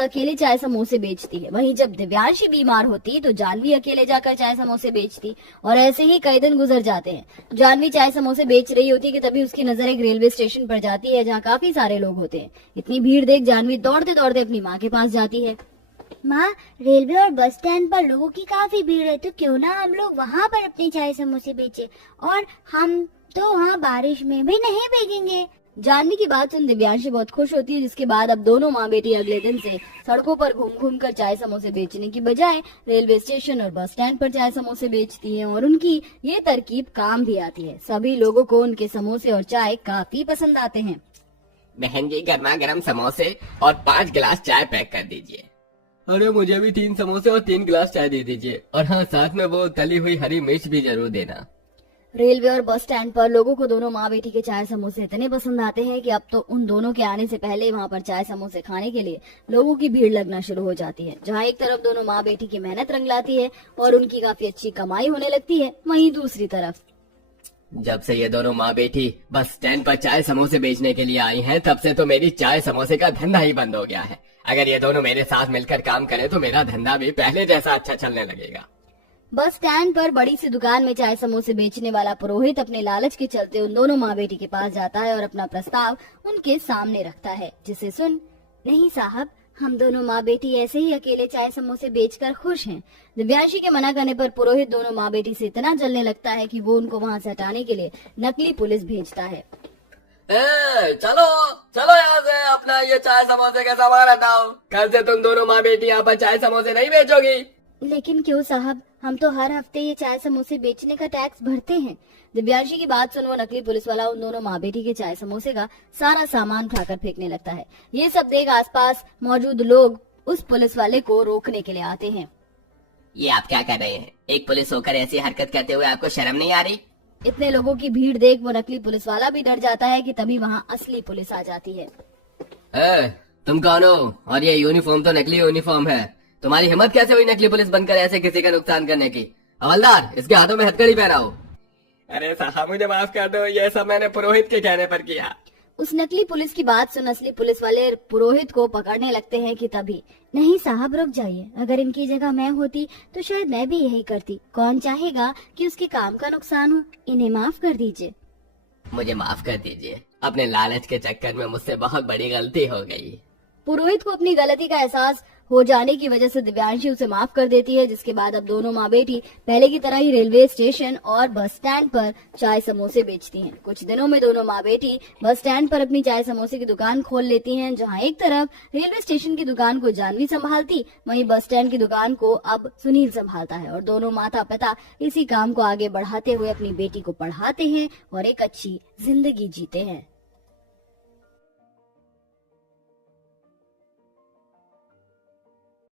अकेले चाय समोसे बेचती है। वहीं जब दिव्यांशी बीमार होती तो जानवी अकेले जाकर चाय समोसे बेचती और ऐसे ही कई दिन गुजर जाते हैं। जानवी चाय समोसे बेच रही होती है कि तभी उसकी नजर एक रेलवे स्टेशन पर जाती है जहाँ काफी सारे लोग होते हैं। इतनी भीड़ देख जानवी दौड़ते दौड़ते अपनी माँ के पास जाती है। माँ, रेलवे और बस स्टैंड पर लोगों की काफी भीड़ है, तो क्यों ना हम लोग वहाँ पर अपनी चाय समोसे बेचे, और हम तो वहाँ बारिश में भी नहीं भीगेंगे। जानवी की बात सुन दिव्यांशी बहुत खुश होती है, जिसके बाद अब दोनों माँ बेटी अगले दिन से सड़कों पर घूम घूम कर चाय समोसे बेचने की बजाय रेलवे स्टेशन और बस स्टैंड पर चाय समोसे बेचती हैं और उनकी ये तरकीब काम भी आती है। सभी लोगों को उनके समोसे और चाय काफी पसंद आते हैं। बहन जी, गर्मा गर्म समोसे और 5 गिलास चाय पैक कर दीजिए। अरे मुझे भी 3 समोसे और 3 गिलास चाय दे दीजिए, और हाँ, साथ में वो तली हुई हरी मिर्च भी जरूर देना। रेलवे और बस स्टैंड पर लोगों को दोनों माँ बेटी के चाय समोसे इतने पसंद आते हैं कि अब तो उन दोनों के आने से पहले वहाँ पर चाय समोसे खाने के लिए लोगों की भीड़ लगना शुरू हो जाती है। जहाँ एक तरफ दोनों माँ बेटी की मेहनत रंग लाती है और उनकी काफी अच्छी कमाई होने लगती है, वहीं दूसरी तरफ जब से ये दोनों माँ बेटी बस स्टैंड पर चाय समोसे बेचने के लिए आई हैं, तब से तो मेरी चाय समोसे का धंधा ही बंद हो गया है। अगर ये दोनों मेरे साथ मिलकर काम करें तो मेरा धंधा भी पहले जैसा अच्छा चलने लगेगा। बस स्टैंड पर बड़ी सी दुकान में चाय समोसे बेचने वाला पुरोहित अपने लालच के चलते उन दोनों माँ बेटी के पास जाता है और अपना प्रस्ताव उनके सामने रखता है, जिसे सुन नहीं साहब, हम दोनों माँ बेटी ऐसे ही अकेले चाय समोसे बेचकर खुश हैं। दिव्यांशी के मना करने पर पुरोहित दोनों माँ बेटी से इतना जलने लगता है कि वो उनको वहाँ से हटाने के लिए नकली पुलिस भेजता है। चलो चलो यहाँ से अपना ये चाय समोसे का सामान हटाओ। कल से तुम दोनों माँ बेटी यहाँ पर चाय समोसे नहीं बेचोगी। लेकिन क्यों साहब, हम तो हर हफ्ते ये चाय समोसे बेचने का टैक्स भरते हैं। दिव्यांशी की बात सुन वो नकली पुलिस वाला उन दोनों माँ बेटी के चाय समोसे का सारा सामान उठाकर फेंकने लगता है। ये सब देख आसपास मौजूद लोग उस पुलिस वाले को रोकने के लिए आते हैं। ये आप क्या कर रहे हैं? एक पुलिस होकर ऐसी हरकत करते हुए आपको शर्म नहीं आ रही? इतने लोगों की भीड़ देख वो नकली पुलिस वाला भी डर जाता है कि तभी वहाँ असली पुलिस आ जाती है। तुम कौन हो? और ये यूनिफॉर्म तो नकली यूनिफॉर्म है। तुम्हारी हिम्मत कैसे हुई नकली पुलिस बनकर ऐसे किसी का नुकसान करने की? हवलदार, इसके हाथों में हथकड़ी पहनाओ। अरे साहब, मुझे माफ कर दो, ये सब मैंने पुरोहित के कहने पर किया। उस नकली पुलिस की बात सुन असली पुलिस वाले पुरोहित को पकड़ने लगते हैं कि तभी नहीं साहब, रुक जाइए। अगर इनकी जगह मैं होती तो शायद मैं भी यही करती। कौन चाहेगा कि उसके काम का नुकसान हो? इन्हें माफ कर दीजिए। मुझे माफ कर दीजिए, अपने लालच के चक्कर में मुझसे बहुत बड़ी गलती हो गई। पुरोहित को अपनी गलती का एहसास हो जाने की वजह से दिव्यांशी उसे माफ कर देती है, जिसके बाद अब दोनों माँ बेटी पहले की तरह ही रेलवे स्टेशन और बस स्टैंड पर चाय समोसे बेचती हैं। कुछ दिनों में दोनों माँ बेटी बस स्टैंड पर अपनी चाय समोसे की दुकान खोल लेती हैं, जहां एक तरफ रेलवे स्टेशन की दुकान को जानवी संभालती, वहीं बस स्टैंड की दुकान को अब सुनील संभालता है और दोनों माता पिता इसी काम को आगे बढ़ाते हुए अपनी बेटी को पढ़ाते हैं और एक अच्छी जिंदगी जीते हैं।